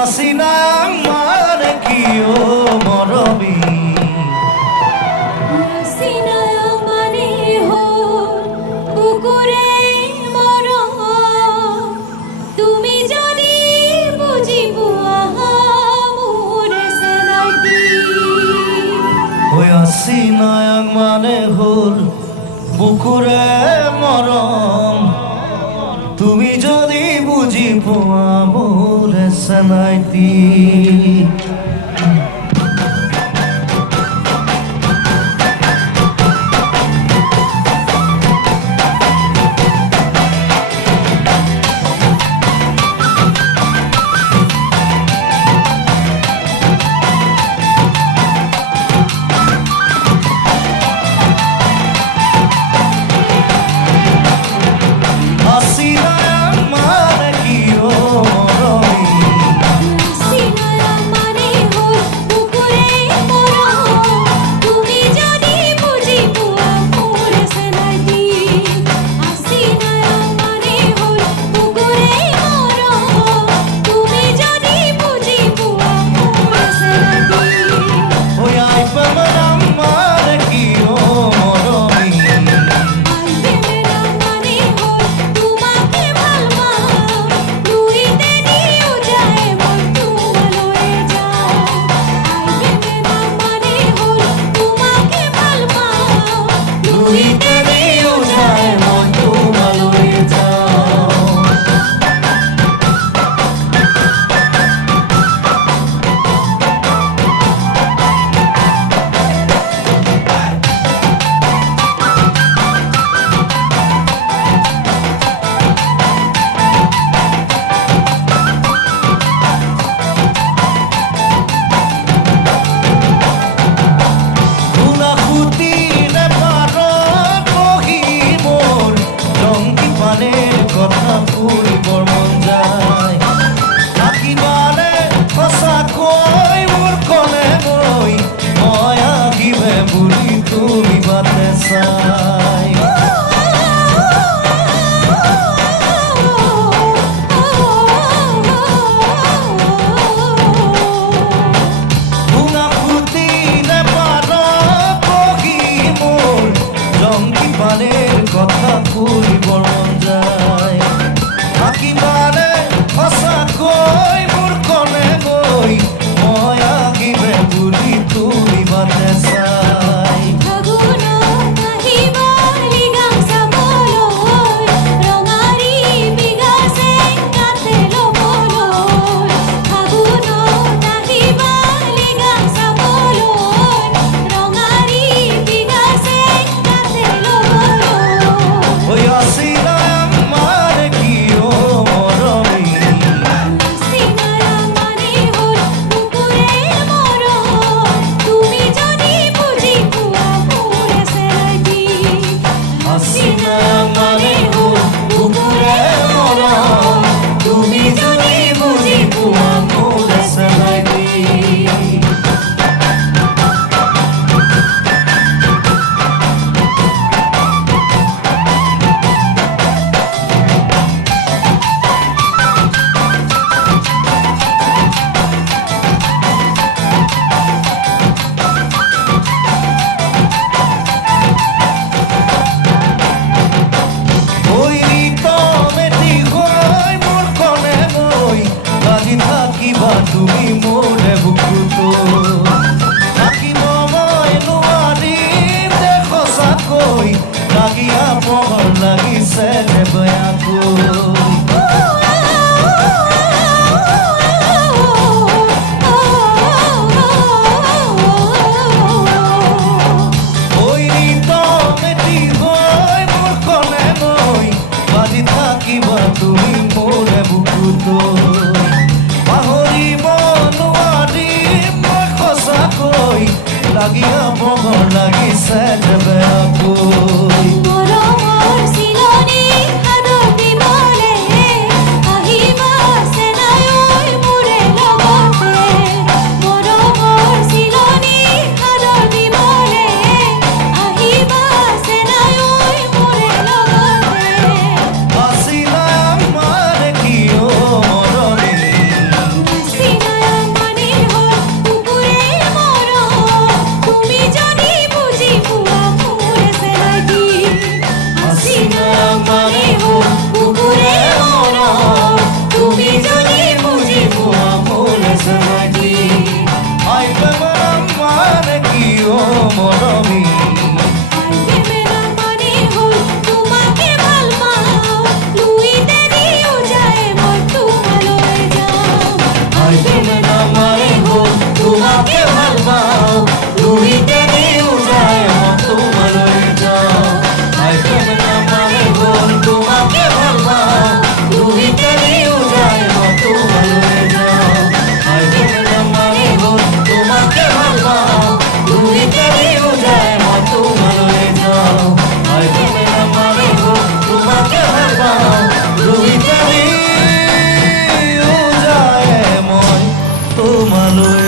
আসিনা আমার কি ও মরবি আসিনা মানে হল কুকুরে মরম তুমি যদি বুঝিব মোরে সেনাইতি ওই আসিনা মানে হল বুকুরে মরম তুমি যদি বুঝি পোয়া মোরে সেনাইতি আসিনা মানে হল কুকুরে মরম তুমি যদি বুঝিব মোরে সেনাইতি আসিনা মানে হল কুকুরে মরম তুমি যদি বুঝিব মোরে সেনাইতি ওই আইফাম আমার কি ও মরবি তুইতে নিও যায় মন তোমার লয়ে যাও গুনাহুতি নে পারো কহি মোর জঙ্গি পানের কথা ফুৰিবৰ মন যায় থাকিবাৰে সঁচা কৈ মোৰ কলে গৈ মই আহিবে বুলি তুমি বাটে চাই গুনাহুতি নে পারো কহি মোর জঙ্গি পানের কথা ফুৰিবৰ মন যায় থাকিবাৰে সঁচা কৈ মোৰ কলে গৈ মই আহিবে বুলি তুমি বাটে চাই ওই আসিনা আমার কি ও মরবি আসিনা মানে হল বুকুরে মরম তুমি যদি বুঝি পোয়া মোরে সেনাইতি ওই রিতমেটি গৈ মোৰ কলে গৈ বাজি থাকিবা তুমি মোৰে বুকুটো থাকিব মই নোৱাৰিম যে সঁচাকৈ লাগিয়া পহৰ লাগিছে যে বেয়াকৈ ওই ৰিতমেটি গৈ মোৰ কলে গৈ বাজি থাকিবা তুমি মোৰে বুকুটো পাহৰিব নোৱাৰিম মই সঁচাকৈ লাগিয়া পহৰ লাগিছে যে বেয়াকৈ মৰমৰ চিলনি সাধতি মন তোমালৈ